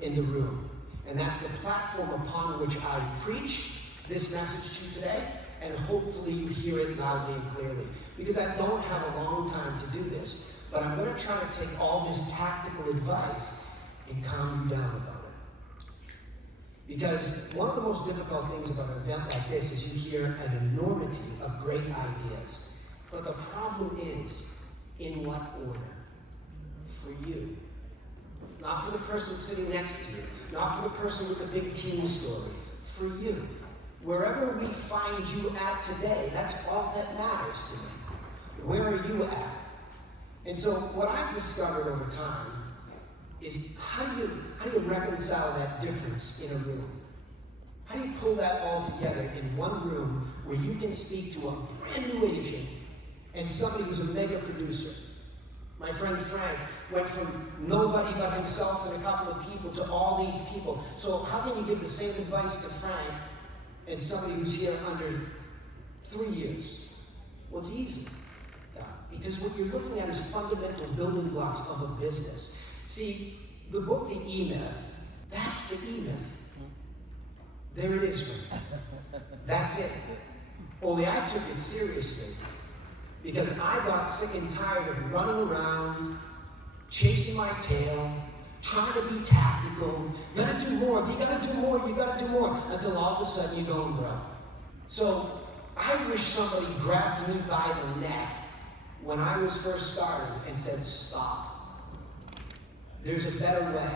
in the room. And that's the platform upon which I preach this message to you today, and hopefully you hear it loudly and clearly. Because I don't have a long time to do this, but I'm going to try to take all this tactical advice and calm you down about it. Because one of the most difficult things about an event like this is you hear an enormity of great ideas. But the problem is, in what order? For you. Not for the person sitting next to you. Not for the person with the big team story. For you. Wherever we find you at today, that's all that matters to me. Where are you at? And so what I've discovered over time is how do you reconcile that difference in a room? How do you pull that all together in one room where you can speak to a brand new agent and somebody who's a mega producer? My friend Frank went from nobody but himself and a couple of people to all these people. So how can you give the same advice to Frank and somebody who's here under 3 years? Well, it's easy. Because what you're looking at is fundamental building blocks of a business. See, the book, The E-Myth, that's the E-Myth. There it is for me. That's it. Only I took it seriously. Because I got sick and tired of running around, chasing my tail, trying to be tactical. You gotta do more, you gotta do more, you gotta do more, until all of a sudden you go and grow. So I wish somebody grabbed me by the neck when I was first starting and said, stop. There's a better way.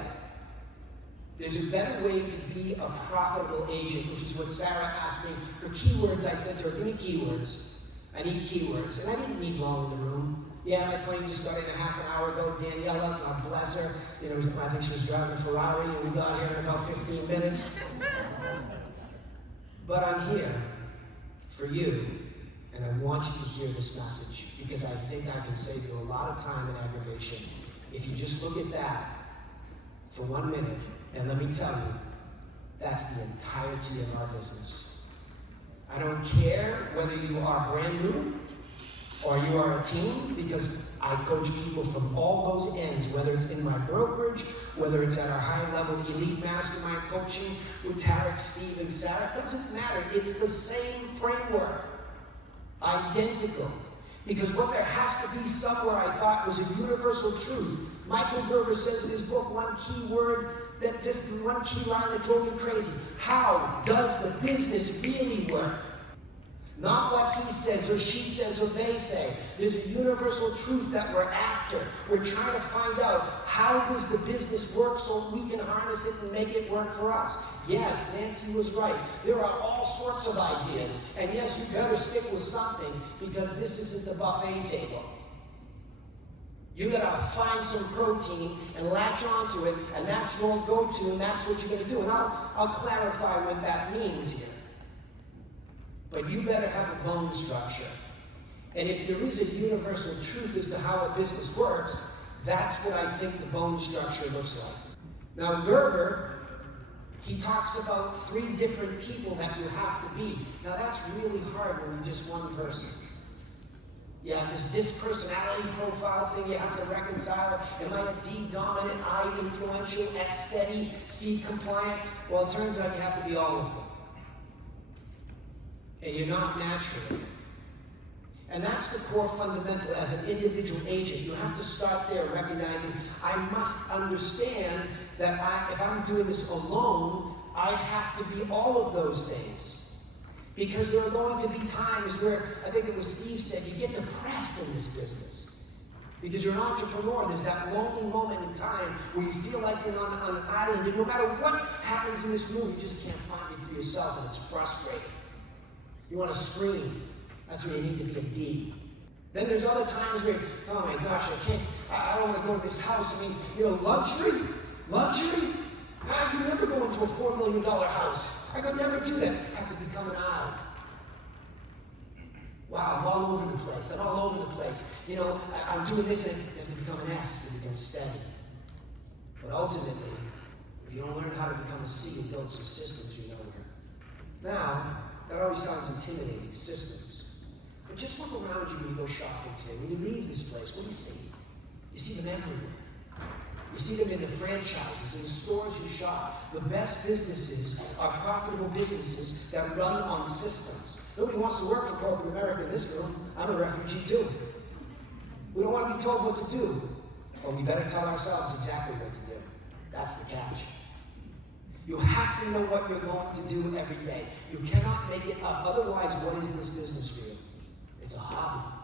There's a better way to be a profitable agent, which is what Sarah asked me for keywords. I said to her, give me keywords. I need keywords. And I didn't need long in the room. Yeah, my plane just started a half an hour ago. Daniela, God bless her. You know, I think she was driving a Ferrari, and we got here in about 15 minutes. But I'm here for you, and I want you to hear this message, because I think I can save you a lot of time and aggravation if you just look at that for 1 minute. And let me tell you, that's the entirety of our business. I don't care whether you are brand new or you are a team, because I coach people from all those ends, whether it's in my brokerage, whether it's at our high-level elite mastermind coaching with Tarek, Steve, and Sarah. It doesn't matter. It's the same framework. Identical. Because what there has to be somewhere, I thought, was a universal truth. Michael Gerber says in his book, one key word, that just one key line that drove me crazy. How does the business really work? Not what he says or she says or they say. There's a universal truth that we're after. We're trying to find out, how does the business work so we can harness it and make it work for us? Yes, Nancy was right. There are all sorts of ideas. And yes, you better stick with something, because this isn't the buffet table. You gotta find some protein and latch onto it, and that's your go-to, and that's what you're gonna do. And I'll clarify what that means here. But you better have a bone structure. And if there is a universal truth as to how a business works, that's what I think the bone structure looks like. Now, Gerber, he talks about 3 different people that you have to be. Now, that's really hard when you're just one person. Yeah, this personality profile thing you have to reconcile. Am I a D dominant, I influential, S steady, C compliant? Well, it turns out you have to be all of them. And you're not naturally. And that's the core fundamental as an individual agent. You have to start there, recognizing I must understand that if I'm doing this alone, I have to be all of those things. Because there are going to be times where, I think it was Steve said, you get depressed in this business. Because you're an entrepreneur, there's that lonely moment in time where you feel like you're on an island, and no matter what happens in this room, you just can't find it for yourself, and it's frustrating. You want to scream. That's where you need to be a D. Then there's other times where, oh my gosh, I don't want to go to this house. I mean, you know, luxury? I could never go into a $4 million house. I could never do that. I have to become an I. Wow, I'm all over the place. I'm all over the place. You know, I'm doing this, and you have to become an S to become steady. But ultimately, if you don't learn how to become a C and build some systems, you're nowhere. Now, that always sounds intimidating, systems. But just look around you when you go shopping today. When you leave this place, what do you see? You see them everywhere. You see them in the franchises, in the stores you shop. The best businesses are profitable businesses that run on systems. Nobody wants to work for corporate America in this room. I'm a refugee too. We don't want to be told what to do. But we better tell ourselves exactly what to do. That's the catch. You have to know what you're going to do every day. You cannot make it up. Otherwise, what is this business for you? It's a hobby.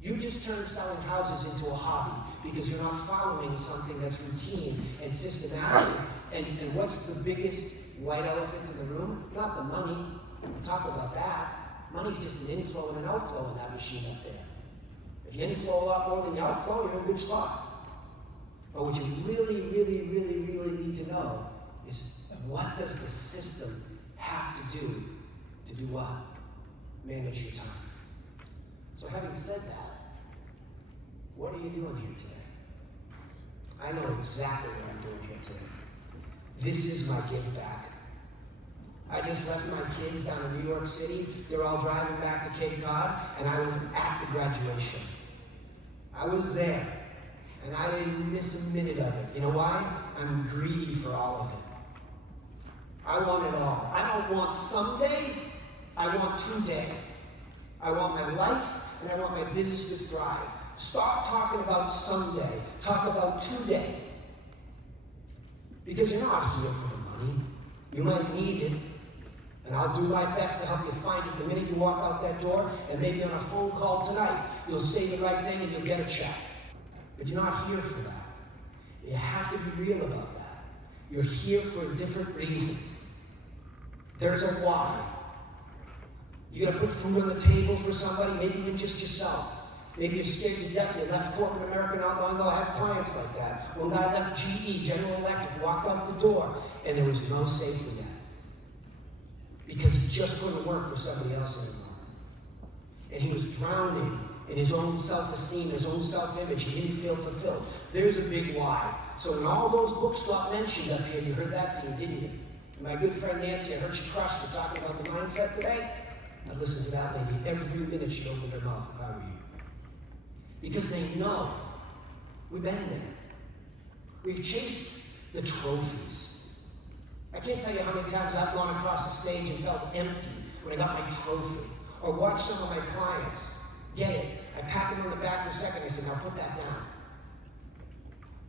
You just turned selling houses into a hobby because you're not following something that's routine and systematic. And what's the biggest white elephant in the room? Not the money. We'll talk about that. Money's just an inflow and an outflow in that machine up there. If you inflow a lot more than you outflow, you're in a good spot. But what you really, really, really, really need to know is what does the system have to do what? Manage your time. So having said that, what are you doing here today? I know exactly what I'm doing here today. This is my give back. I just left my kids down in New York City. They're all driving back to Cape Cod, and I was at the graduation. I was there, and I didn't miss a minute of it. You know why? I'm greedy for all of it. I want it all. I don't want someday, I want today. I want my life, and I want my business to thrive. Stop talking about someday. Talk about today. Because you're not here for the money. You might need it, and I'll do my best to help you find it the minute you walk out that door, and maybe on a phone call tonight, you'll say the right thing and you'll get a check. But you're not here for that. You have to be real about that. You're here for a different reason. There's a why. You gotta put food on the table for somebody, maybe even just yourself. Maybe you're scared to death. You left corporate America not long ago. I have clients like that. One guy left GE, General Electric, walked out the door, and there was no safety net. Because he just couldn't work for somebody else anymore. And he was drowning in his own self-esteem, his own self-image. He didn't feel fulfilled. There's a big why. So when all those books got mentioned up here, you heard that theme, didn't you? And my good friend Nancy, I heard she crushed her talking about the mindset today. I'd listen to that lady every minute she opened her mouth if I were you. Because they know we've been there. We've chased the trophies. I can't tell you how many times I've gone across the stage and felt empty when I got my trophy. Or watched some of my clients get it. I pat them on the back for a second. I said, now put that down.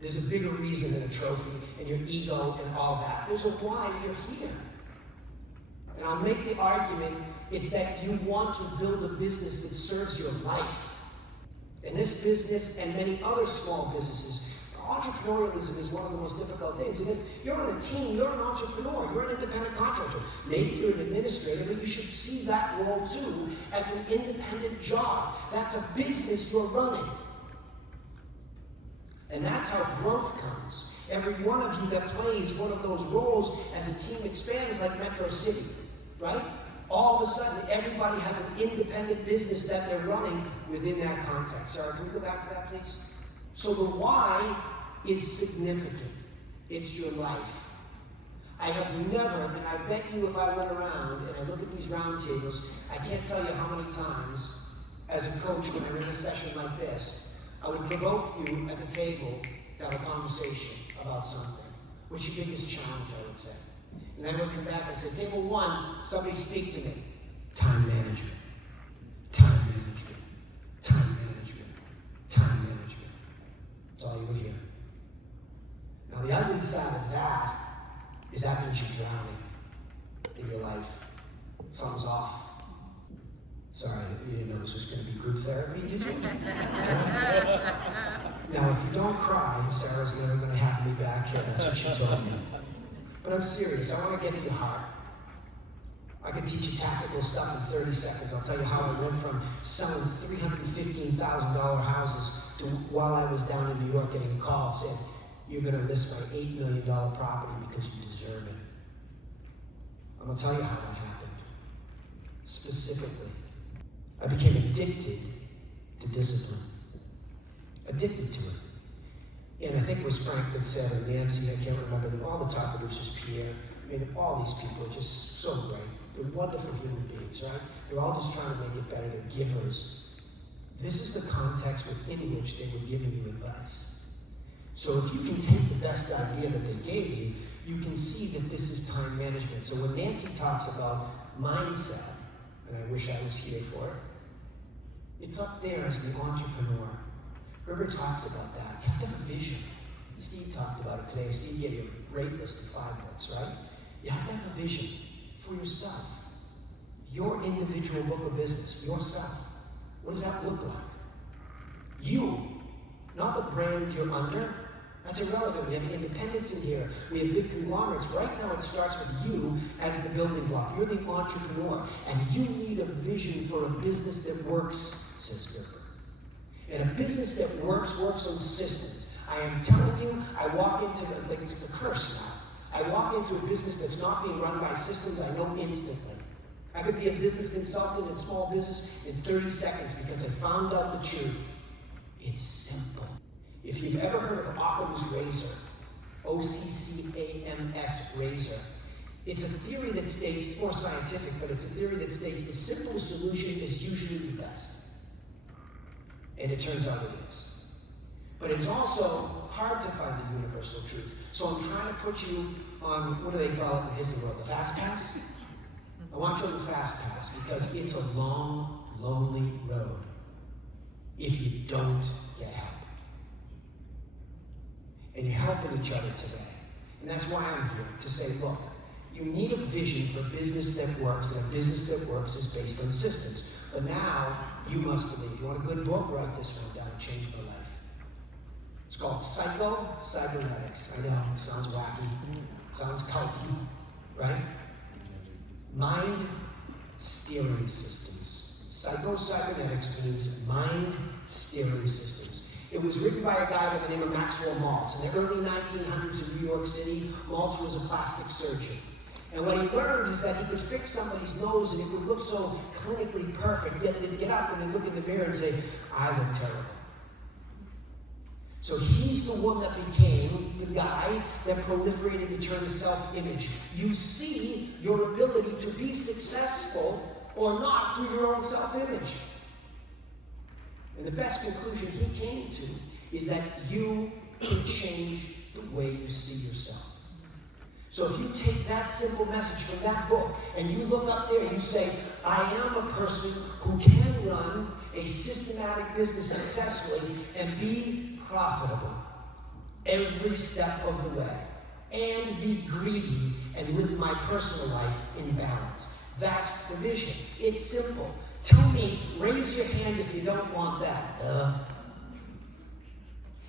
There's a bigger reason than a trophy and your ego and all that. There's a why you're here. And I'll make the argument, it's that you want to build a business that serves your life. And this business and many other small businesses, entrepreneurialism is one of the most difficult things. And if you're on a team, you're an entrepreneur, you're an independent contractor. Maybe you're an administrator, but you should see that role too as an independent job. That's a business you're running. And that's how growth comes. Every one of you that plays one of those roles as a team expands like Metro City, right? All of a sudden, everybody has an independent business that they're running within that context. Sarah, can we go back to that, please? So the why is significant. It's your life. I have never, and I bet you if I went around and I look at these round tables, I can't tell you how many times, as a coach, when I'm in a session like this, I would provoke you at the table to have a conversation about something. What's your biggest challenge, I would say? And then I would come back and say, table one, somebody speak to me. Time management. Time management. Time management. Time management. That's all you would hear. Now the ugly side of that is that means you're drowning in your life. Something's off. Sorry, you didn't know this was going to be group therapy, did you? Now, if you don't cry, Sarah's never going to have me back here. That's what she told me. But I'm serious. I want to get to the heart. I can teach you tactical stuff in 30 seconds. I'll tell you how I went from selling $315,000 houses to while I was down in New York getting a call saying, you're going to list my $8 million property because you deserve it. I'm going to tell you how that happened. Specifically, I became addicted to discipline. Addicted to it. And I think it was Frank that said, or Nancy, I can't remember them, all the top producers, Pierre, I mean, all these people are just so great. They're wonderful human beings, right? They're all just trying to make it better. They're givers. This is the context within which they were giving you advice. So if you can take the best idea that they gave you, you can see that this is time management. So when Nancy talks about mindset, and I wish I was here for it, it's up there as the entrepreneur. Gerber talks about that. You have to have a vision. Steve talked about it today. Steve gave you a great list of 5 books, right? You have to have a vision for yourself. Your individual book of business, yourself. What does that look like? You, not the brand you're under. That's irrelevant. We have independents in here. We have big conglomerates. Right now it starts with you as the building block. You're the entrepreneur. And you need a vision for a business that works, says Griffin. And a business that works on systems. I am telling you, I walk into, like it's a curse now. I walk into a business that's not being run by systems, I know instantly. I could be a business consultant in small business in 30 seconds because I found out the truth. It's simple. If you've ever heard of Occam's razor, O-C-C-A-M-S razor, it's a theory that states, it's more scientific, but it's a theory that states the simplest solution is usually the best. And it turns out it is. But it's also hard to find the universal truth. So I'm trying to put you on, what do they call it in Disney World, the Fast Pass? I want you on the Fast Pass because it's a long, lonely road if you don't get help. And you're helping each other today. And that's why I'm here, to say, look, you need a vision for business that works, and a business that works is based on systems. But now, you must believe. You want a good book? Write this one down. It changed my life. It's called Psycho-Cybernetics. I know, sounds wacky, sounds culty, right? Mind steering systems. Psycho-Cybernetics means mind steering systems. It was written by a guy by the name of Maxwell Maltz. In the early 1900s in New York City, Maltz was a plastic surgeon. And what he learned is that he could fix somebody's nose and it would look so clinically perfect, yet they'd get up and they'd look in the mirror and say, I look terrible. So he's the one that became the guy that proliferated the term self-image. You see your ability to be successful or not through your own self-image. And the best conclusion he came to is that you can change the way you see yourself. So if you take that simple message from that book and you look up there and you say, I am a person who can run a systematic business successfully and be profitable every step of the way, and be greedy and live my personal life in balance. That's the vision. It's simple. Tell me, raise your hand if you don't want that.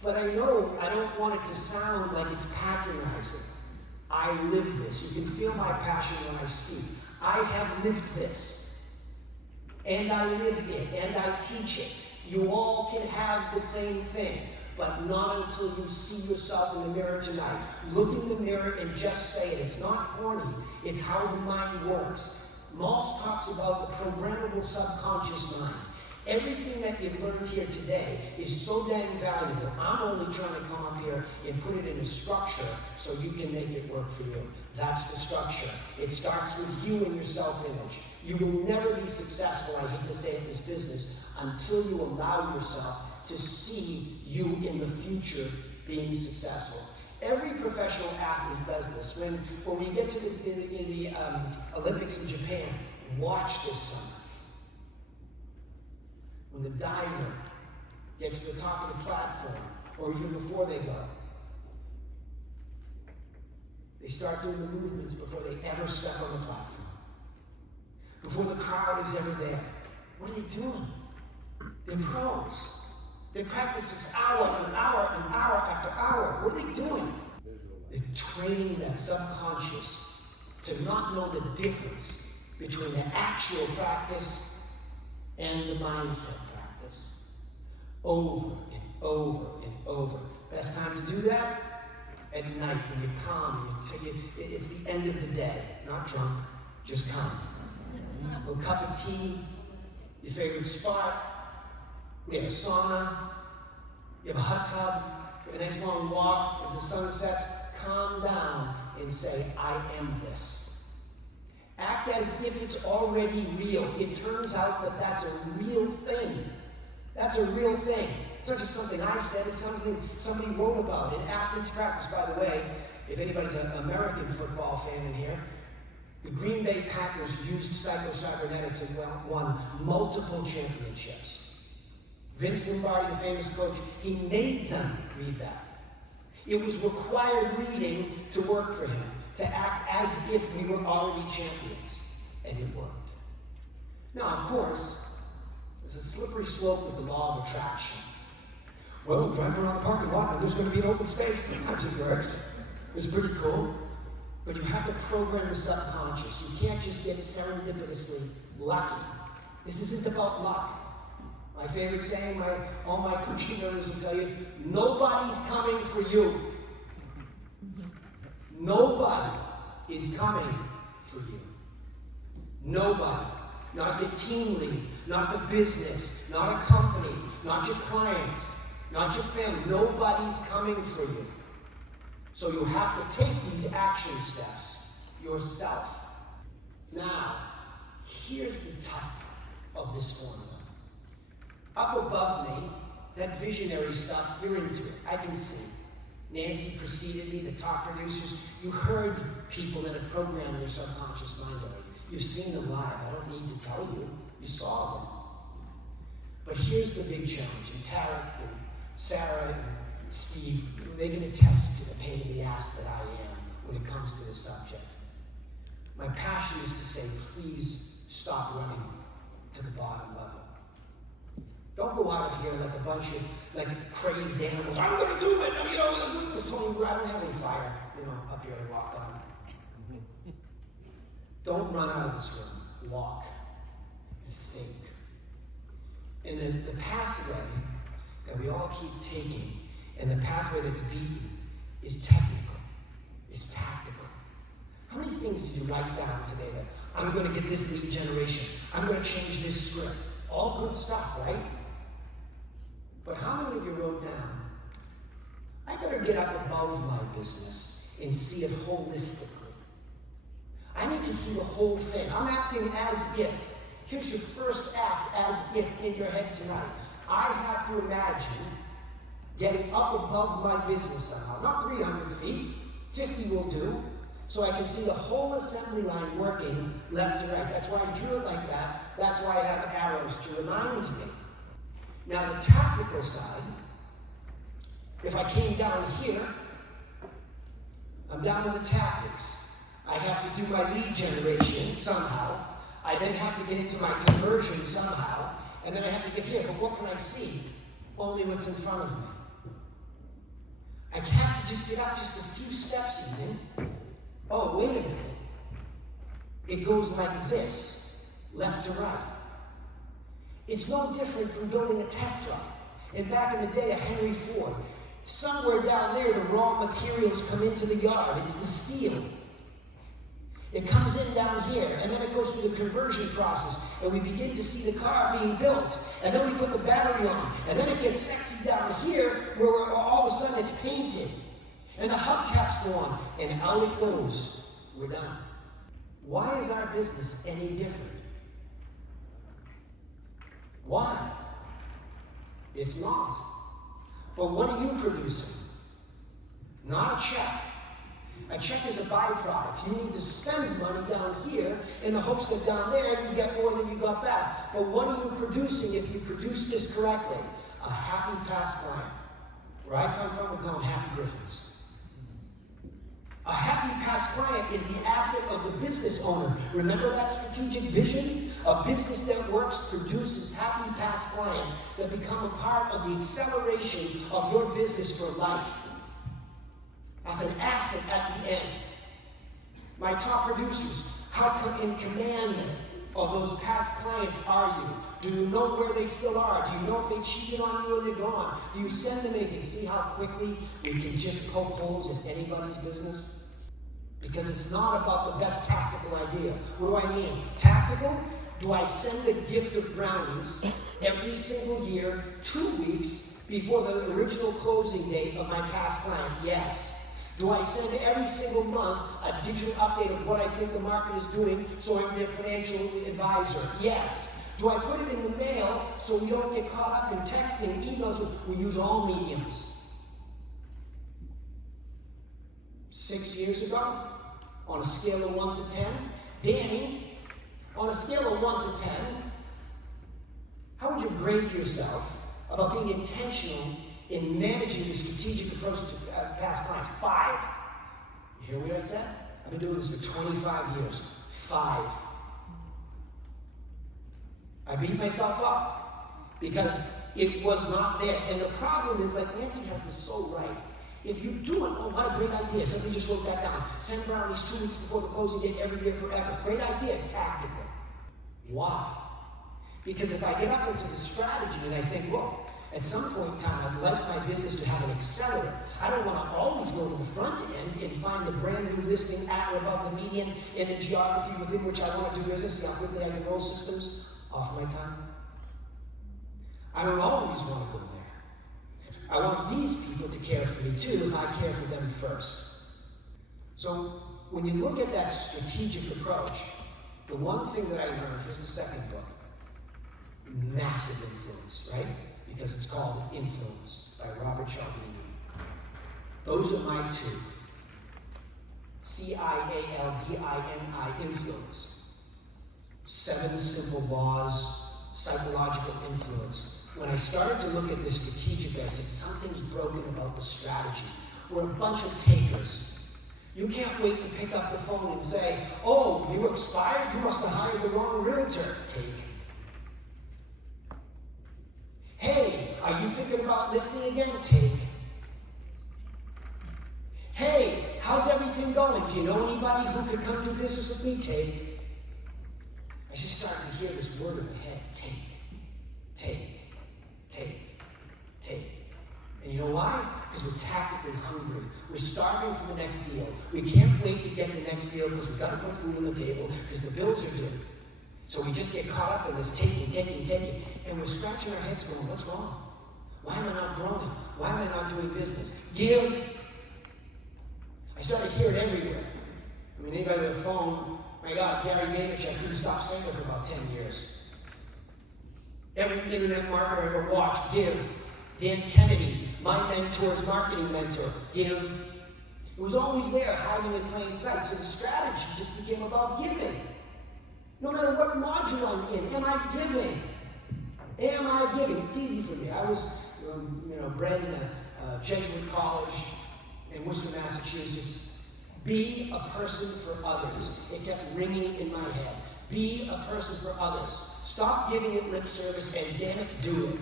But I know I don't want it to sound like it's patronizing. I live this. You can feel my passion when I speak. I have lived this. And I live it. And I teach it. You all can have the same thing. But not until you see yourself in the mirror tonight. Look in the mirror and just say it. It's not corny. It's how the mind works. Maltz talks about the programmable subconscious mind. Everything that you've learned here today is so dang valuable. I'm only trying to come up here and put it in a structure so you can make it work for you. That's the structure. It starts with you and your self-image. You will never be successful, I hate to say it, in this business until you allow yourself to see you in the future being successful. Every professional athlete does this. When we get to the Olympics in Japan, watch this summer. When the diver gets to the top of the platform, or even before they go, they start doing the movements before they ever step on the platform. Before the crowd is ever there. What are they doing? They're pros. They practice this hour and hour and hour after hour. What are they doing? They're training that subconscious to not know the difference between the actual practice and the mindset practice. Over and over and over. Best time to do that? At night when you're calm. It's the end of the day. Not drunk, just calm. A little cup of tea, your favorite spot. We have a sauna. You have a hot tub. You have a nice long walk as the sun sets. Calm down and say, I am this. Act as if it's already real. It turns out that that's a real thing. That's a real thing. It's not just something I said, it's something somebody wrote about in Athletes Practice. By the way, if anybody's an American football fan in here, the Green Bay Packers used psycho-cybernetics and won multiple championships. Vince Lombardi, the famous coach, he made them read that. It was required reading to work for him, to act as if we were already champions. And it worked. Now, of course, there's a slippery slope with the law of attraction. Well, driving around the parking lot and there's going to be an open space. Sometimes it works. It's pretty cool. But you have to program your subconscious. You can't just get serendipitously lucky. This isn't about luck. My favorite saying, all my coaching members will tell you, nobody's coming for you. Nobody is coming for you. Nobody. Not your team lead, not the business, not a company, not your clients, not your family. Nobody's coming for you. So you have to take these action steps yourself. Now, here's the tough part of this formula. Up above me, that visionary stuff, you're into it. I can see. Nancy preceded me, the top producers. You heard people that have programmed your subconscious mind already. You've seen them live. I don't need to tell you. You saw them. But here's the big challenge. And Tarek and Sarah and Steve, they can attest to the pain in the ass that I am when it comes to this subject. My passion is to say, please stop running to the bottom level. Don't go out of here like a bunch of crazed animals. I'm going to do it. You know, I don't have any fire, up here to walk on. Don't run out of this room. Walk and think. And then the pathway that we all keep taking, and the pathway that's beaten, is technical, is tactical. How many things did you write down today that I'm going to get this lead generation, I'm going to change this script? All good stuff, right? But how many of you wrote down, I better get up above my business and see it holistically? I need to see the whole thing. I'm acting as if. Here's your first act as if in your head tonight. I have to imagine getting up above my business somehow. Not 300 feet, 50 will do. So I can see the whole assembly line working left to right. That's why I drew it like that. That's why I have arrows to remind me. Now the tactical side, if I came down here, I'm down to the tactics. I have to do my lead generation somehow. I then have to get into my conversion somehow. And then I have to get here. But what can I see? Only what's in front of me. I have to just get up just a few steps even. Oh, wait a minute. It goes like this, left to right. It's no different from building a Tesla. And back in the day, a Henry Ford. Somewhere down there, the raw materials come into the yard. It's the steel. It comes in down here, and then it goes through the conversion process, and we begin to see the car being built, and then we put the battery on, and then it gets sexy down here, where all of a sudden it's painted, and the hubcaps go on, and out it goes. We're done. Why is our business any different? Why? It's not. But what are you producing? Not a check. A check is a byproduct. You need to spend money down here in the hopes that down there you get more than you got back. But what are you producing if you produce this correctly? A happy past client. Where I come from, we call them happy Griffins. A happy past client is the asset of the business owner. Remember that strategic vision? A business that works produces happy past clients that become a part of the acceleration of your business for life. As an asset at the end. My top producers, how in command of those past clients are you? Do you know where they still are? Do you know if they cheated on you or they're gone? Do you send them anything? See how quickly we can just poke holes in anybody's business? Because it's not about the best tactical idea. What do I mean? Tactical? Do I send the gift of brownies every single year, 2 weeks before the original closing date of my past client? Yes. Do I send every single month a digital update of what I think the market is doing so I'm their financial advisor? Yes. Do I put it in the mail so we don't get caught up in texting and emails? We use all mediums. 6 years ago, on a scale of 1 to 10, Danny, on a scale of 1 to 10, how would you grade yourself about being intentional in managing the strategic approach to past clients? 5. You hear what I said? I've been doing this for 25 years. 5. I beat myself up because it was not there. And the problem is, like Nancy has this so right. If you do it, oh, what a great idea. Somebody just wrote that down. Send brownies 2 weeks before the closing date every year forever. Great idea, tactical. Why? Because if I get up into the strategy and I think, well, at some point in time, I'd like my business to have an accelerator. I don't want to always go to the front end and find a brand new listing at or above the median in the geography within which I want to do business. See how quickly I can roll systems off my time? I don't always want to go there. I want these people to care for me too if I care for them first. So when you look at that strategic approach, the one thing that I learned, here's the second book, Massive Influence, right? Because it's called Influence by Robert Cialdini. Those are my 2. Cialdini, Influence. 7 simple laws, psychological influence. When I started to look at this strategic, I said, something's broken about the strategy. We're a bunch of takers. You can't wait to pick up the phone and say, oh, you expired? You must have hired the wrong realtor. Take. Hey, are you thinking about listing again? Take. Hey, how's everything going? Do you know anybody who could come do business with me? Take. I just started to hear this word in my head. Take. Take. Take. Take. And you know why? Because we're tactically hungry. We're starving for the next deal. We can't wait to get the next deal because we've got to put food on the table because the bills are due. So we just get caught up in this taking. And we're scratching our heads going, what's wrong? Why am I not growing? Why am I not doing business? Give. I started to hear it everywhere. I mean, anybody with a phone, my God, Gary Vaynerchuk, couldn't stop saying it for about 10 years. Every internet marketer I ever watched, give. Dan Kennedy, my mentor's marketing mentor, give. It was always there, hiding in plain sight. So the strategy just became about giving. No matter what module I'm in, am I giving? Am I giving? It's easy for me. I was, bred in a Jesuit college in Worcester, Massachusetts. Be a person for others. It kept ringing in my head. Be a person for others. Stop giving it lip service and damn it, do it.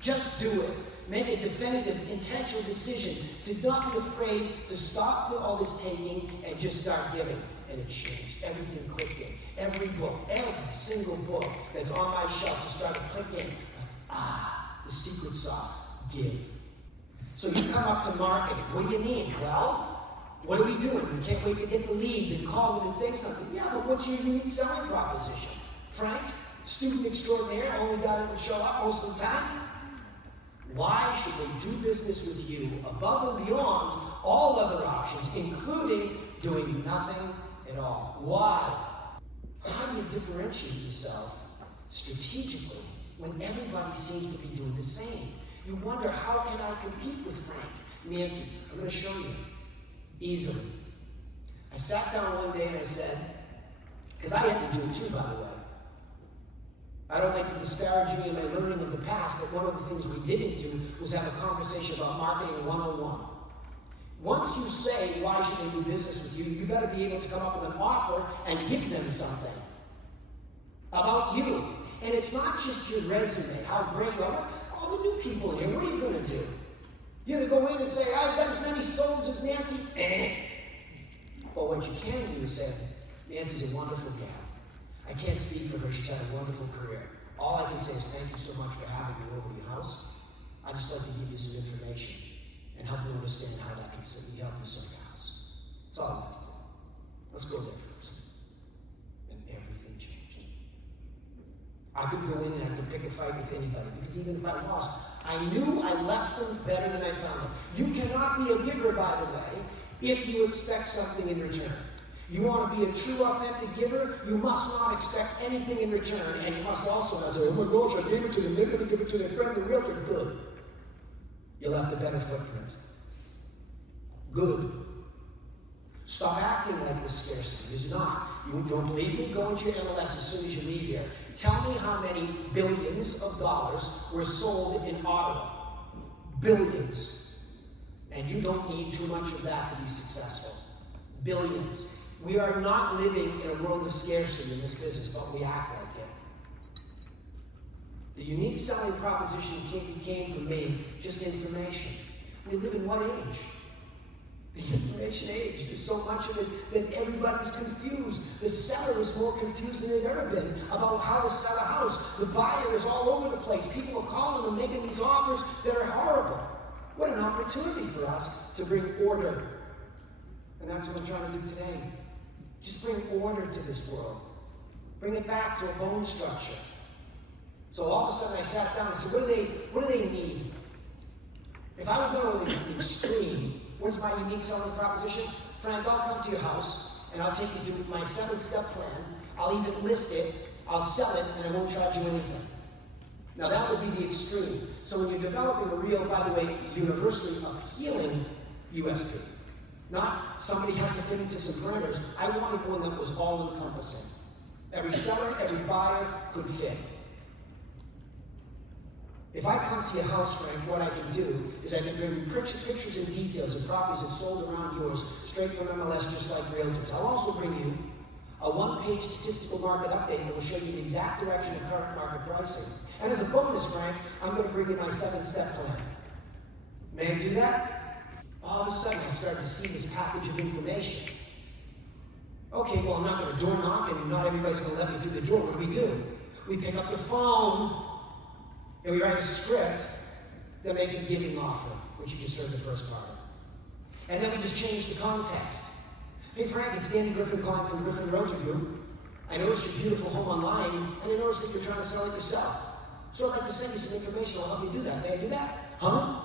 Just do it. Make a definitive, intentional decision. Do not be afraid to stop all this taking and just start giving. And it changed. Everything clicked in. Every book, every single book that's on my shelf just started clicking. The secret sauce, give. So you come up to marketing. What do you mean? Well, what are we doing? We can't wait to get the leads and call them and say something. Yeah, but what's your unique selling proposition? Frank, student extraordinaire, only guy that would show up most of the time. Why should they do business with you above and beyond all other options, including doing nothing at all? Why? How do you differentiate yourself strategically when everybody seems to be doing the same? You wonder, how can I compete with Frank? Nancy, I'm going to show you. Easily. I sat down one day and I said, because I had to do it too, by the way. I don't like to disparage you in my learning of the past, but one of the things we didn't do was have a conversation about marketing 101. Once you say, why should they do business with you, you better be able to come up with an offer and give them something about you. And it's not just your resume, how great you are. All the new people in here, what are you going to do? You're going to go in and say, I've got as many souls as Nancy? Well, what you can do is say, Nancy's a wonderful gal. I can't speak for her. She's had a wonderful career. All I can say is thank you so much for having me over to your house. I'd just like to give you some information and help you understand how that can help you sell your house. That's all I like to do. Let's go there first. And everything changed. I could go in and I could pick a fight with anybody, because even if I lost, I knew I left them better than I found them. You cannot be a giver, by the way, if you expect something in return. You want to be a true, authentic giver, you must not expect anything in return, and you must also not say, oh my gosh, I gave it to them, they're going to give it to their friend, the realtor. Good. You'll left a better footprint. Good. Stop acting like this scarcity is not. You don't believe me? Go into your MLS as soon as you leave here. Tell me how many billions of dollars were sold in Ottawa. Billions. And you don't need too much of that to be successful. Billions. We are not living in a world of scarcity in this business, but we act like it. The unique selling proposition came from me, just information. We live in what age? The information age. There's so much of it that everybody's confused. The seller is more confused than they've ever been about how to sell a house. The buyer is all over the place. People are calling them, making these offers that are horrible. What an opportunity for us to bring order. And that's what I'm trying to do today. Just bring order to this world. Bring it back to a bone structure. So all of a sudden I sat down and said, what do they need? If I would go to the extreme, what's my unique selling proposition? Frank, I'll come to your house and I'll take you through my 7-step plan. I'll even list it, I'll sell it, and I won't charge you anything. Now that would be the extreme. So when you're developing a real, by the way, universally appealing USP, not somebody has to fit into some parameters. I wanted one that was all-encompassing. Every seller, every buyer could fit. If I come to your house, Frank, what I can do is I can bring you pictures and details of properties that sold around yours straight from MLS, just like realtors. I'll also bring you a 1-page statistical market update that will show you the exact direction of current market pricing. And as a bonus, Frank, I'm going to bring you my 7-step plan. May I do that? All of a sudden, I started to see this package of information. Okay, well, I'm not going to door knock, and not everybody's going to let me through the door. What do? We pick up the phone, and we write a script that makes a giving offer, which you just heard the first part of. And then we just change the context. Hey, Frank, it's Danny Griffin calling from Griffin Realtor Group. I noticed your beautiful home online, and I noticed that you're trying to sell it yourself. So I'd like to send you some information. I'll help you do that. May I do that? Huh?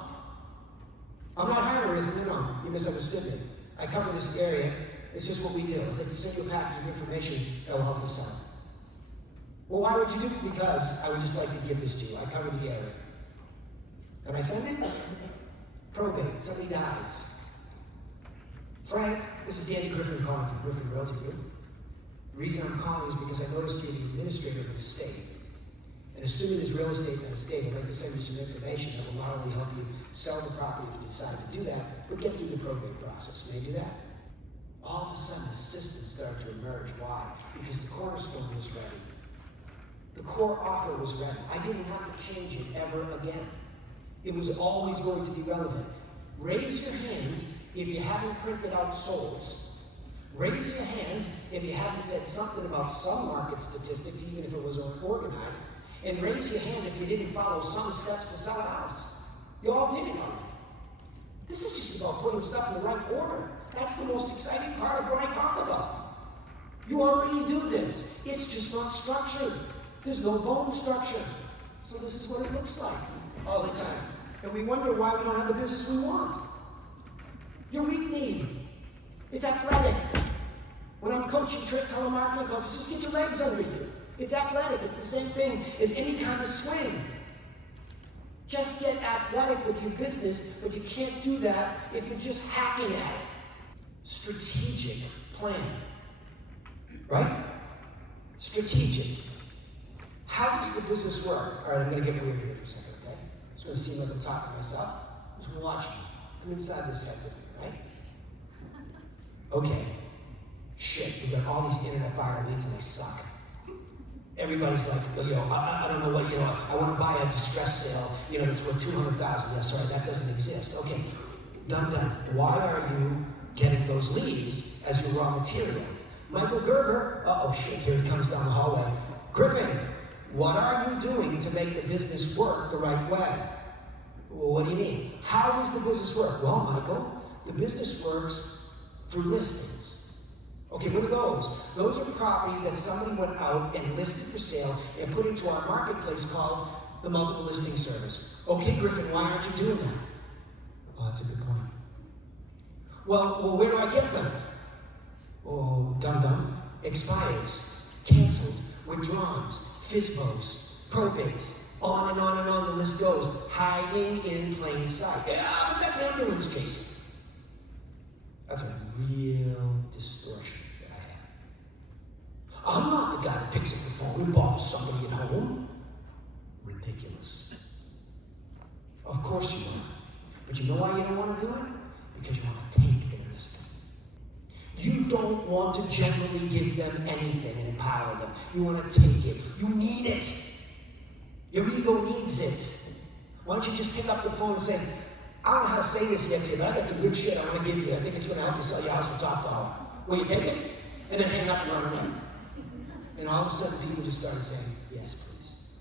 I'm not hiring you. No, you misunderstood me. I cover this area. It's just what we do. I'd like to send you a package of information that will help you sell it. Well, why would you do it? Because I would just like to give this to you. I cover the area. Can I send it? Probate. Somebody dies. Frank, this is Danny Griffin calling from Griffin Realtor Group. The reason I'm calling is because I noticed you're the administrator of an estate. And assuming there's real estate in that estate, I'd like to send you some information that will not only help you sell the property if you decide to do that, but get through the probate process. May I do that? All of a sudden, the system started to emerge. Why? Because the cornerstone was ready. The core offer was ready. I didn't have to change it ever again. It was always going to be relevant. Raise your hand if you haven't printed out solds. Raise your hand if you haven't said something about some market statistics, even if it was unorganized. And raise your hand if you didn't follow some steps to sell a house. You all did it already. This is just about putting stuff in the right order. That's the most exciting part of what I talk about. You already do this. It's just not structured. There's no bone structure. So this is what it looks like all the time. And we wonder why we don't have the business we want. Your weak need. It's athletic. When I'm coaching telemarketing calls, just get your legs under you. It's athletic. It's the same thing as any kind of swing. Just get athletic with your business, but you can't do that if you're just hacking at it. Strategic plan. Right? Strategic. How does the business work? All right, I'm going to get weird here for a second, okay? It's going to seem like I'm talking to myself. Just watch me. Come inside this head with me, right? Okay. Shit, we got all these internet buyer leads and they suck. Everybody's like, well, I don't know what, I want to buy a distress sale, it's worth $200,000. Yeah, sorry, that doesn't exist. Okay, done. Why are you getting those leads as your raw material? Michael Gerber, shit, here he comes down the hallway. Griffin, what are you doing to make the business work the right way? Well, what do you mean? How does the business work? Well, Michael, the business works through listings. Okay, what are those? Those are properties that somebody went out and listed for sale and put into our marketplace called the multiple listing service. Okay, Griffin, why aren't you doing that? Oh, that's a good point. Well, where do I get them? or dum-dum, expires, canceled, withdrawals, FISBOs, probates, on and on and on the list goes, hiding in plain sight. Yeah, but that's ambulance chasing. That's a real distortion that I have. I'm not the guy that picks up the phone and bothers somebody at home. Ridiculous. Of course you are. But you know why you don't want to do it? Because you want to take their listing. You don't want to generally give them anything and empower them. You want to take it. You need it. Your ego needs it. Why don't you just pick up the phone and say, I don't know how to say this yet to you, but I got some good shit I want to give you. I think it's going to help you sell your house for top dollar. Will you take it? And then hang up and run away. And all of a sudden people just started saying, yes, please.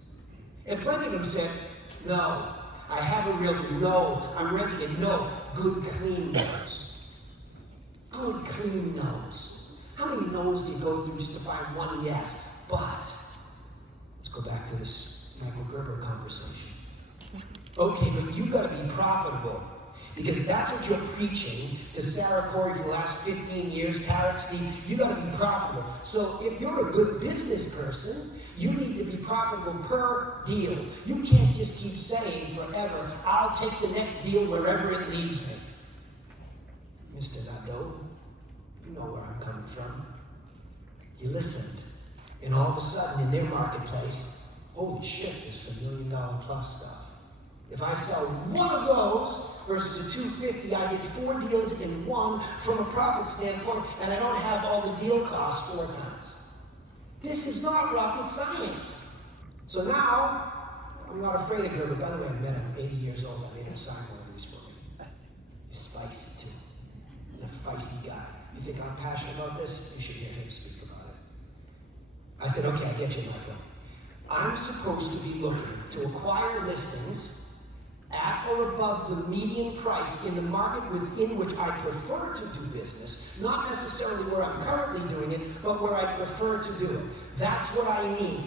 And plenty of them said, no. I have a realtor. No. I'm renting it. No. Good, clean no's. Good, clean no's. How many no's do you go through just to find one yes? But, let's go back to this Michael Gerber conversation. Okay, but you've got to be profitable. Because that's what you're preaching to Sarah Corey for the last 15 years, Tarek Steve. You've got to be profitable. So if you're a good business person, you need to be profitable per deal. You can't just keep saying forever, I'll take the next deal wherever it leads me. Mr. Nadeau, you know where I'm coming from. You listened. And all of a sudden, in their marketplace, holy shit, there's some $1 million plus stuff. If I sell one of those versus a 250, I get 4 deals in one from a profit standpoint, and I don't have all the deal costs 4 times. This is not rocket science. So now, I'm not afraid of Gerber. By the way, I met him, 80 years old. I made him sign one of these for me. He's spicy too. He's a feisty guy. You think I'm passionate about this? You should hear him speak about it. I said, okay, I get you, Michael. I'm supposed to be looking to acquire listings at or above the median price in the market within which I prefer to do business, not necessarily where I'm currently doing it, but where I prefer to do it. That's what I need.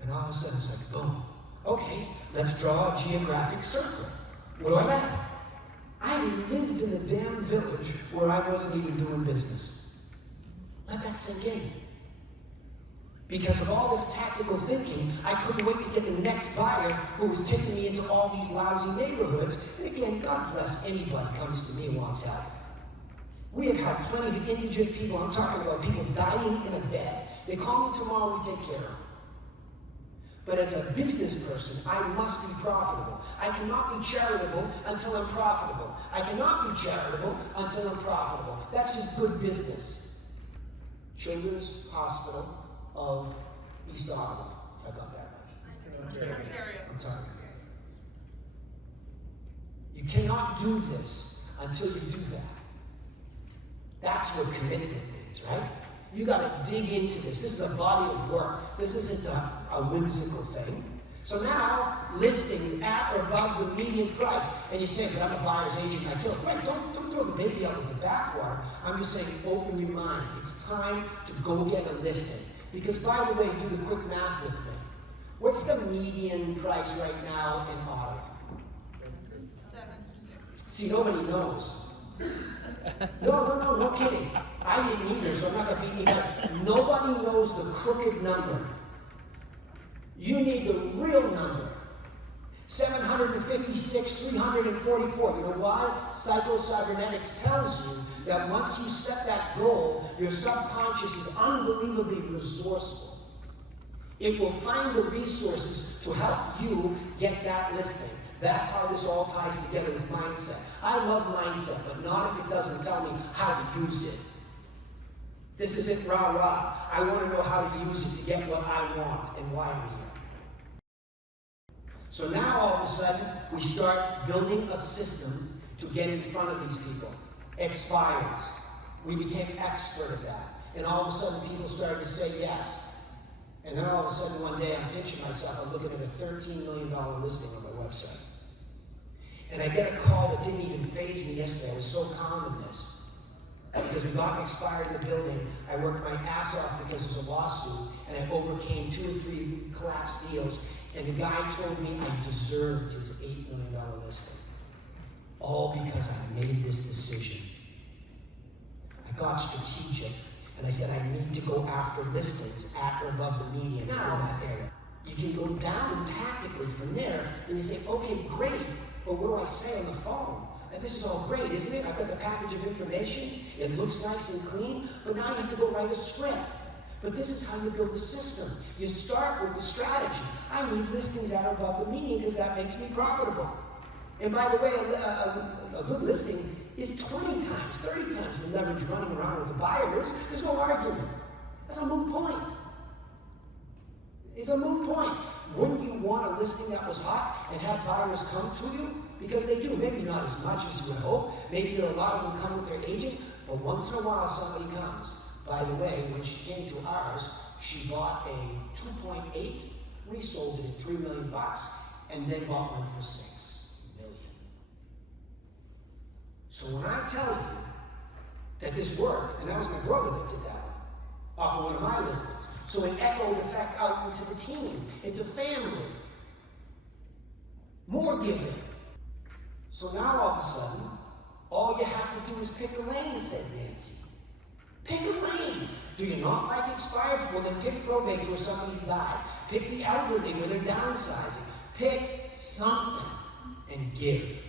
And all of a sudden it's like, boom. Okay, let's draw a geographic circle. What do I have? I lived in a damn village where I wasn't even doing business. Let that sink in. Because of all this tactical thinking, I couldn't wait to get the next buyer who was taking me into all these lousy neighborhoods. And again, God bless anybody who comes to me and wants help. We have had plenty of indigent people. I'm talking about people dying in a bed. They call me tomorrow, we take care of them. But as a business person, I must be profitable. I cannot be charitable until I'm profitable. I cannot be charitable until I'm profitable. That's just good business. Children's Hospital of East Ottawa, if I got that right. Ontario. Ontario. You cannot do this until you do that. That's what commitment means, right? You got to dig into this. This is a body of work. This isn't a whimsical thing. So now, listings at or above the median price. And you say, but I'm a buyer's agent, I kill it. Wait, don't throw the baby out with the bathwater. I'm just saying, open your mind. It's time to go get a listing. Because by the way, do the quick math with me. What's the median price right now in Ottawa? 7. See, nobody knows. No kidding. I didn't either, so I'm not going to beat you up. Nobody knows the crooked number. You need the real number. 756, 344. You know why? Psycho-cybernetics tells you that once you set that goal, your subconscious is unbelievably resourceful. It will find the resources to help you get that listing. That's how this all ties together with mindset. I love mindset, but not if it doesn't tell me how to use it. This isn't rah-rah. I want to know how to use it to get what I want and why I'm here. So now all of a sudden, we start building a system to get in front of these people. Expires. We became expert at that. And all of a sudden, people started to say yes. And then all of a sudden, one day, I'm pinching myself. I'm looking at a $13 million listing on my website. And I get a call that didn't even faze me yesterday. I was so calm in this. Because we got expired in the building. I worked my ass off because of a lawsuit. And I overcame 2 or 3 collapsed deals. And the guy told me I deserved his $8 million listing. All because I made this decision. I got strategic, and I said I need to go after listings at or above the median in that area. You can go down tactically from there, and you say, okay, great, but what do I say on the phone? And this is all great, isn't it? I've got the package of information, it looks nice and clean, but now you have to go write a script. But this is how you build the system. You start with the strategy. I need listings at or above the median because that makes me profitable. And by the way, a good listing is 20 times, 30 times the leverage running around with the buyers. There's no argument. That's a moot point. It's a moot point. Wouldn't you want a listing that was hot and have buyers come to you? Because they do. Maybe not as much as you would hope. Maybe a lot of them come with their agent, but once in a while somebody comes. By the way, when she came to ours, she bought a 2.8, resold it at $3 million, and then bought one for $6 million. So when I tell you that this worked, and that was my brother that did that one, off of one of my listings, so it echoed effect out into the team, into family, more giving. So now all of a sudden, all you have to do is pick a lane, said Nancy. Pick a lane. Do you not like expireds? Well, then pick probate where somebody's died. Pick the elderly where they're downsizing. Pick something and give.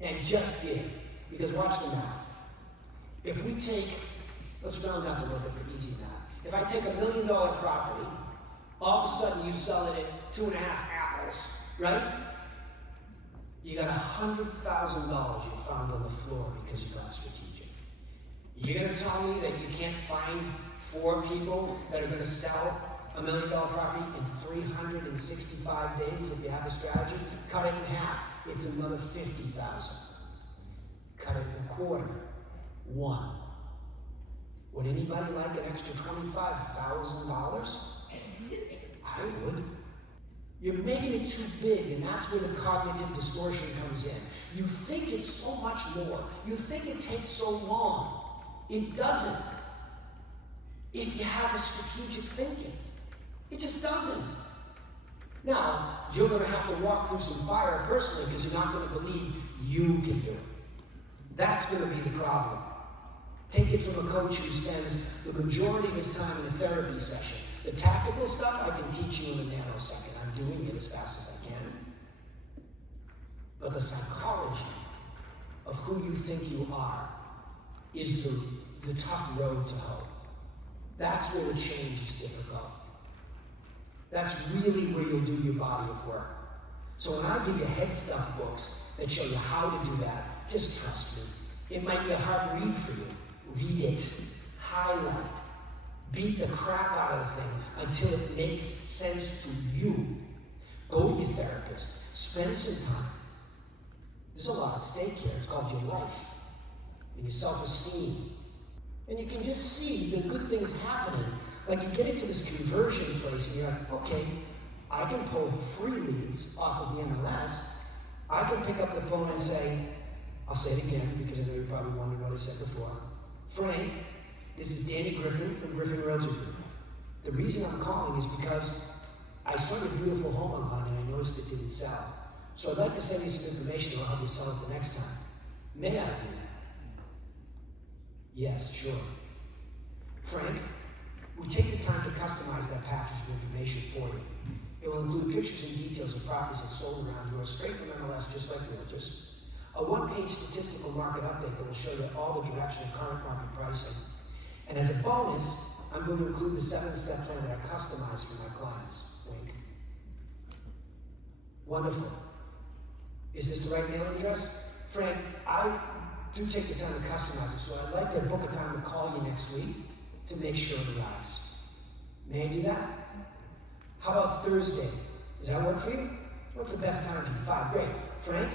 And just give. Because watch the math. If we take, let's round up a little bit for easy math. If I take $1 million property, all of a sudden you sell it at 2.5 apples, right? You got $100,000 you found on the floor because you got strategic. You're going to tell me that you can't find 4 people that are going to sell $1 million property in 365 days if you have a strategy? Cut it in half. It's another 50,000. Cut it in a quarter. 1. Would anybody like an extra $25,000? I would. You're making it too big, and that's where the cognitive distortion comes in. You think it's so much more. You think it takes so long. It doesn't. If you have a strategic thinking. It just doesn't. Now, you're going to have to walk through some fire personally because you're not going to believe you can do it. That's going to be the problem. Take it from a coach who spends the majority of his time in a therapy session. The tactical stuff I can teach you in a nanosecond. I'm doing it as fast as I can. But the psychology of who you think you are is the tough road to hoe. That's where the change is difficult. That's really where you'll do your body of work. So when I give you head stuff books that show you how to do that, just trust me. It might be a hard read for you. Read it. Highlight. Beat the crap out of the thing until it makes sense to you. Go to your therapist. Spend some time. There's a lot at stake here. It's called your life and your self-esteem. And you can just see the good things happening. Like you get into this conversion place and you're like, okay, I can pull free leads off of the MLS. I can pick up the phone and say, I'll say it again because I know you probably wondered what I said before. Frank, this is Danny Griffin from Griffin Realty Group. The reason I'm calling is because I saw your beautiful home online and I noticed it didn't sell. So I'd like to send you some information that'll help you sell it the next time. May I do that? Yes, sure. Frank, we take the time to customize that package of information for you. It will include pictures and details of properties that sold around yours, straight from MLS, just like realtors. A one-page statistical market update that will show you all the direction of current market pricing. And as a bonus, I'm going to include the 7-step plan that I customize for my clients. Wink. Wonderful. Is this the right mailing address? Frank, I do take the time to customize it, so I'd like to book a time to call you next week to make sure it arrives. May I do that? How about Thursday? Does that work for you? What's the best time for you? 5. Great. Frank,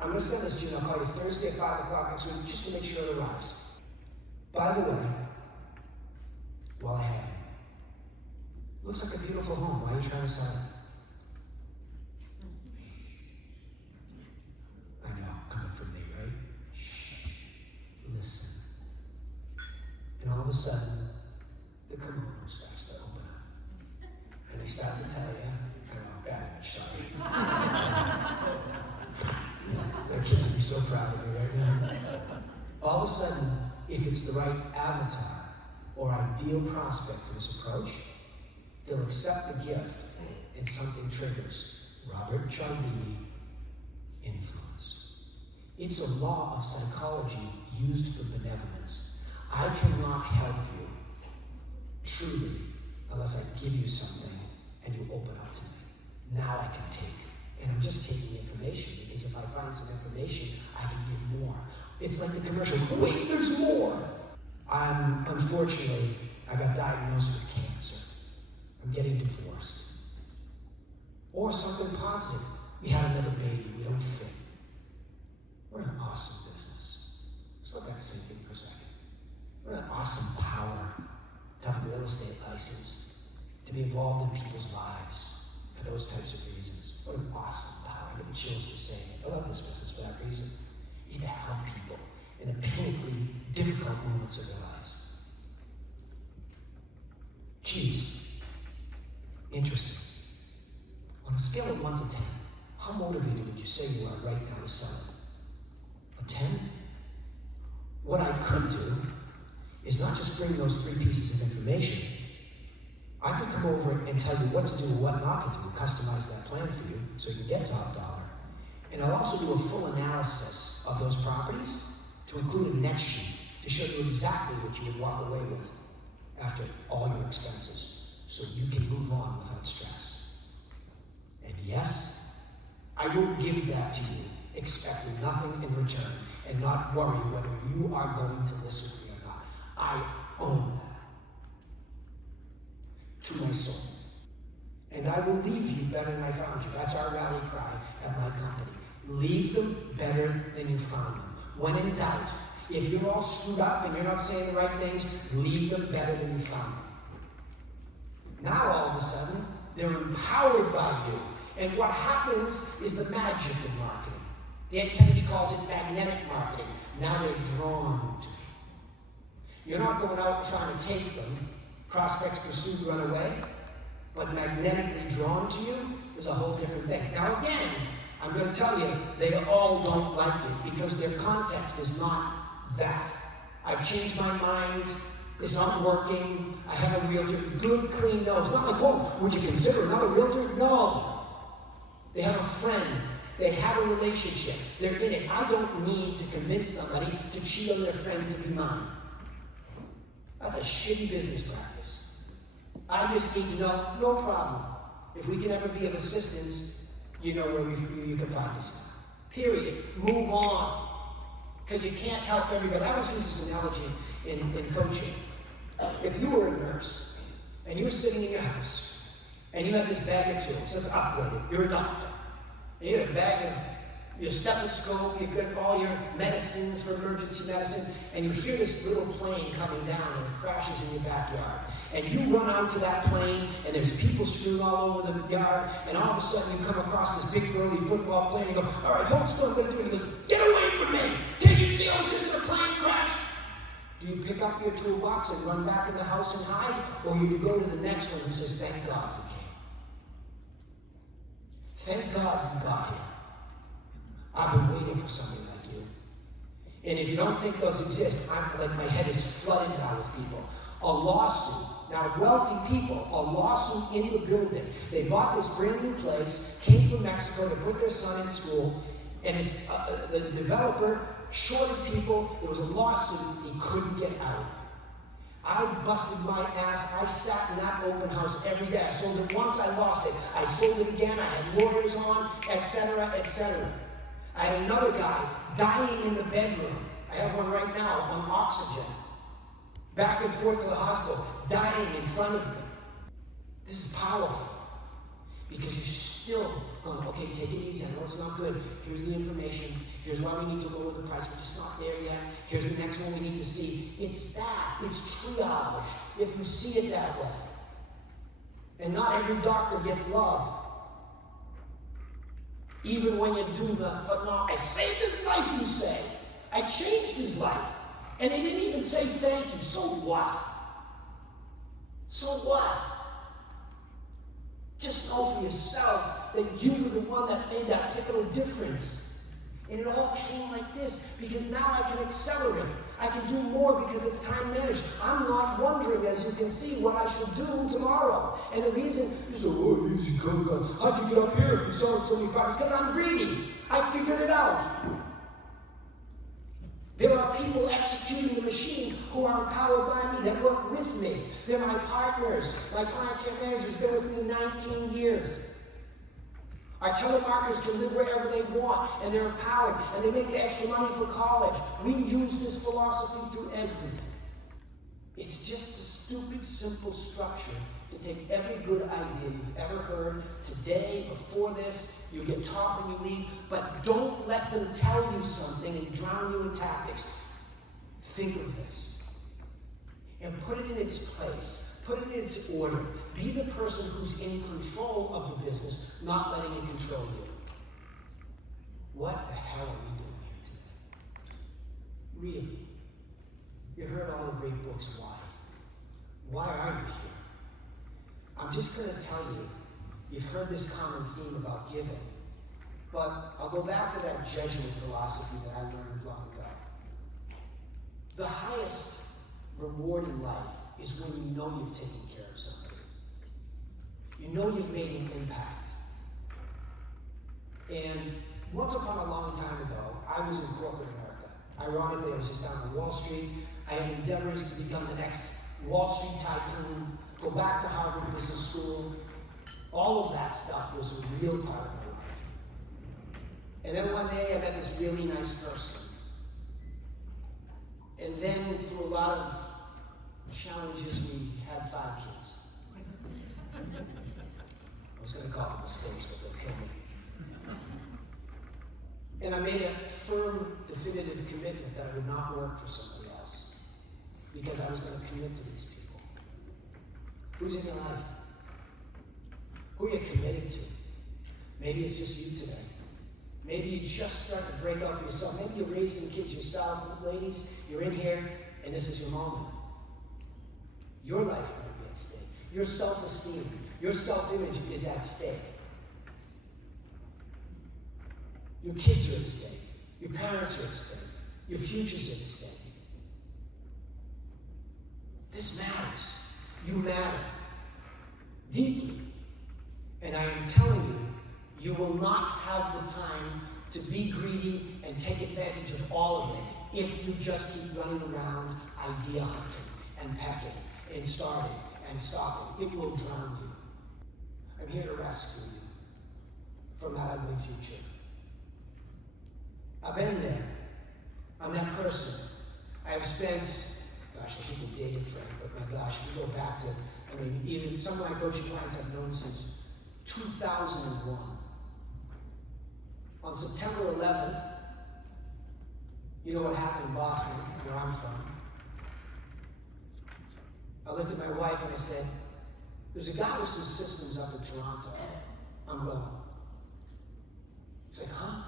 I'm going to send this to you and I'll call you Thursday at 5 o'clock next week just to make sure it arrives. By the way, while I have you, looks like a beautiful home. Why are you trying to sell it? I know, coming from me, right? Shh. Listen. And all of a sudden, the kimono starts to open up. And they start to tell you, I know, bad image, sorry. Their kids would be so proud of me right now. All of a sudden, if it's the right avatar or ideal prospect for this approach, they'll accept the gift and something triggers Robert Cialdini influence. It's a law of psychology used for benevolence. I cannot help you truly unless I give you something and you open up to me. Now I can take. And I'm just taking information because if I find some information, I can give more. It's like the commercial, wait, there's more. Unfortunately, I got diagnosed with cancer. I'm getting divorced. Or something positive. We had another baby, we don't fit. What an awesome business. Just let that sink in for a second. What an awesome power to have a real estate license, to be involved in people's lives for those types of reasons. What an awesome power. I get the chills just saying it. I love this business for that reason. You get to help people in the painfully difficult moments of their lives. Geez, interesting. On a scale of 1 to 10, how motivated would you say you are right now to sell it? A 10? What I could do is not just bring those 3 pieces of information. I could come over and tell you what to do and what not to do, customize that plan for you so you can get top dollar. And I'll also do a full analysis of those properties to include a net sheet to show you exactly what you would walk away with after all your expenses so you can move on without stress. And yes, I will give that to you, expecting nothing in return and not worry whether you are going to listen to me or not. I own that to my soul. And I will leave you better than I found you. That's our rally cry at my company. Leave them better than you found them. When in doubt, if you're all screwed up and you're not saying the right things, leave them better than you found them. Now all of a sudden, they're empowered by you. And what happens is the magic in marketing. Dan Kennedy calls it magnetic marketing. Now they're drawn to you. You're not going out trying to take them. Prospects pursue, run away. But magnetically drawn to you is a whole different thing. Now again, I'm going to tell you, they all don't like it because their context is not that. I've changed my mind. It's not working. I have a realtor. Good, clean no. It's not like, whoa, would you consider another realtor? No. They have a friend. They have a relationship. They're in it. I don't need to convince somebody to cheat on their friend to be mine. That's a shitty business practice. I just need to know, no problem. If we can ever be of assistance, you know where you can find us. Period. Move on. Because you can't help everybody. I always use this analogy in coaching. If you were a nurse, and you were sitting in your house, and you had this bag of tools, that's upgraded, you're a doctor. And you had a bag of your stethoscope, you've got all your medicines for emergency medicine, and you hear this little plane coming down, and it crashes in your backyard. And you run out to that plane, and there's people strewn all over the yard, and all of a sudden you come across this big burly football plane, and you go, all right, hold still, I'm going to do it. He goes, get away from me! Can't you see I was just in a plane crash? Do you pick up your toolbox and run back in the house and hide, or you go to the next one and says, thank God you came. Thank God you got here. I've been waiting for somebody like you. And if you don't think those exist, my head is flooded now with people. A lawsuit. Now, wealthy people, a lawsuit in the building. They bought this brand new place, came from Mexico to put their son in school, and the developer shorted people. There was a lawsuit he couldn't get out. I busted my ass. I sat in that open house every day. I sold it once, I lost it. I sold it again, I had lawyers on, etc., etc. I had another guy dying in the bedroom. I have one right now on oxygen. Back and forth to the hospital, dying in front of me. This is powerful. Because you're still going, okay, take it easy. I know it's not good. Here's the information. Here's why we need to lower the price. We're just not there yet. Here's the next one we need to see. It's that. It's triage. If you see it that way. And not every doctor gets love. Even when you do but no, I saved his life, you say. I changed his life. And they didn't even say thank you. So what? So what? Just know for yourself that you were the one that made that pivotal difference. And it all came like this because now I can accelerate. I can do more because it's time managed. I'm not wondering, as you can see, what I shall do tomorrow. And the reason you say, oh, easy, go. How'd you get up here if you saw so many problems? Because I'm greedy. I figured it out. There are people executing the machine who are empowered by me, that work with me. They're my partners. My client care manager has been with me 19 years. Our telemarketers can live wherever they want, and they're empowered, and they make the extra money for college. We use this philosophy through everything. It's just a stupid, simple structure to take every good idea you've ever heard today, before this, you get taught when you leave, but don't let them tell you something and drown you in tactics. Think of this and put it in its place. Put it in its order. Be the person who's in control of the business, not letting it control you. What the hell are we doing here today? Really? You heard all the great books. Why? Why are you here? I'm just going to tell you, you've heard this common theme about giving, but I'll go back to that Jesuit philosophy that I learned long ago. The highest reward in life is when you know you've taken care of somebody. You know you've made an impact. And once upon a long time ago, I was in corporate America. Ironically, I was just down on Wall Street. I had endeavors to become the next Wall Street tycoon, go back to Harvard Business School. All of that stuff was a real part of my life. And then one day I met this really nice person. And then through a lot of challenges, we had 5 kids. I was going to call them mistakes, but they'll kill me. And I made a firm, definitive commitment that I would not work for somebody else because I was going to commit to these people. Who's in your life? Who are you committed to? Maybe it's just you today. Maybe you just start to break out for yourself. Maybe you're raising kids yourself. Ladies, you're in here, and this is your moment. Your life might be at stake. Your self-esteem, your self-image is at stake. Your kids are at stake. Your parents are at stake. Your future's at stake. This matters. You matter. Deeply. And I am telling you, you will not have the time to be greedy and take advantage of all of it if you just keep running around idea hunting and pecking and starting and stopping. It will drown you. I'm here to rescue you from that ugly future. I've been there. I'm that person. I have spent, gosh, I hate to date it, Frank, but my gosh, we go back to, even some of my coaching clients I've known since 2001. On September 11th, you know what happened in Boston, where I'm from. I looked at my wife and I said, there's a guy with some systems up in Toronto. I'm going. She's like, huh?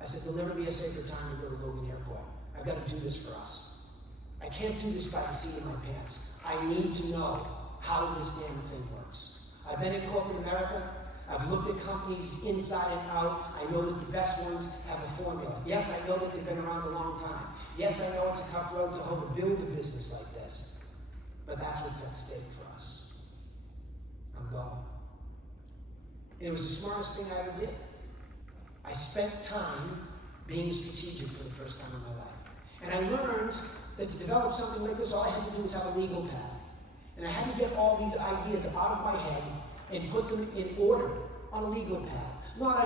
I said, there'll never be a safer time to go to Logan Airport. I've got to do this for us. I can't do this by the seat of my pants. I need to know how this damn thing works. I've been in corporate America. I've looked at companies inside and out. I know that the best ones have a formula. Yes, I know that they've been around a long time. Yes, I know it's a tough road to hoe to build a business like this. But that's what's at stake for us. I'm going. And it was the smartest thing I ever did. I spent time being strategic for the first time in my life. And I learned that to develop something like this, all I had to do was have a legal pad. And I had to get all these ideas out of my head and put them in order on a legal pad. Not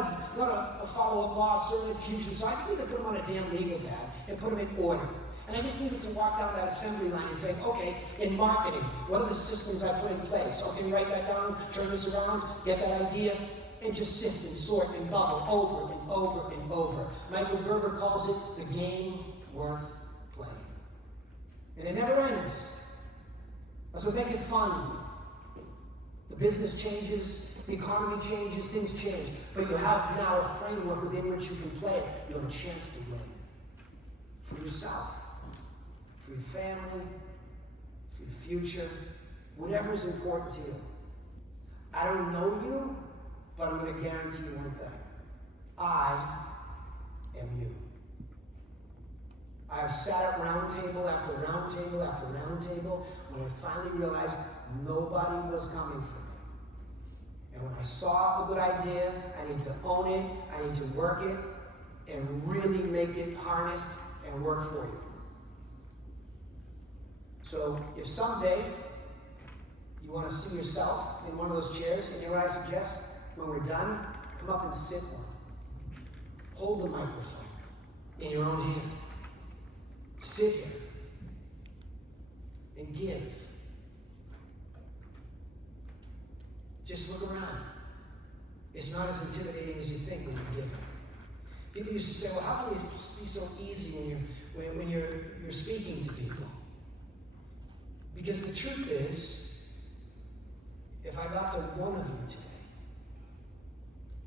a follow-up law, certainly future. So I just needed to put them on a damn legal pad and put them in order. And I just needed to walk down that assembly line and say, okay, in marketing, what are the systems I put in place? Okay, write that down, turn this around, get that idea, and just sift and sort and bubble over and over and over. Michael Gerber calls it the game worth playing. And it never ends. That's what makes it fun. The business changes, the economy changes, things change. But you have now a framework within which you can play. You have a chance to win. For yourself, for your family, for your future, whatever is important to you. I don't know you, but I'm going to guarantee you one thing. I am you. I've sat at round table after round table after round table when I finally realized nobody was coming for me. And when I saw a good idea, I need to own it, I need to work it, and really make it harness and work for you. So if someday you want to see yourself in one of those chairs, and here I suggest, when we're done, come up and sit one. Hold the microphone in your own hand. Sit here and give. Just look around. It's not as intimidating as you think when you give. People used to say, well, how can it be so easy when you're speaking to people? Because the truth is, if I got to one of you today,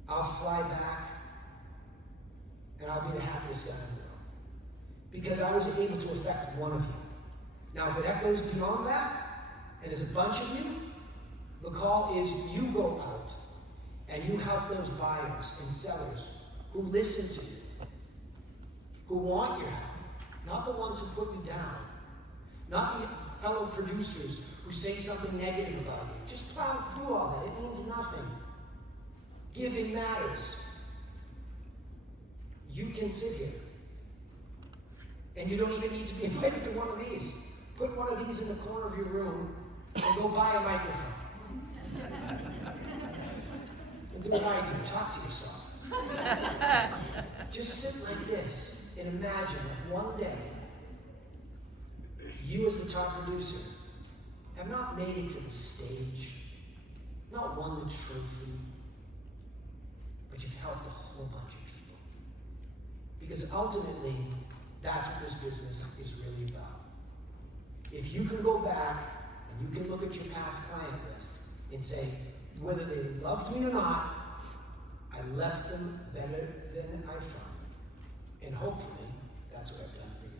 I'll fly back and I'll be the happiest guy in the world. Because I was able to affect one of you. Now, if it echoes beyond that, and there's a bunch of you, the call is you go out and you help those buyers and sellers who listen to you, who want your help, not the ones who put you down, not the fellow producers who say something negative about you. Just plow through all that. It means nothing. Giving matters. You can sit here. And you don't even need to be invited to one of these. Put one of these in the corner of your room and go buy a microphone. And do what I do. Talk to yourself. Just sit like this and imagine that one day, you as the top producer have not made it to the stage, not won the trophy, but you've helped a whole bunch of people. Because ultimately, that's what this business is really about. If you can go back and you can look at your past client list and say, whether they loved me or not, I left them better than I found. And hopefully, that's what I've done for you.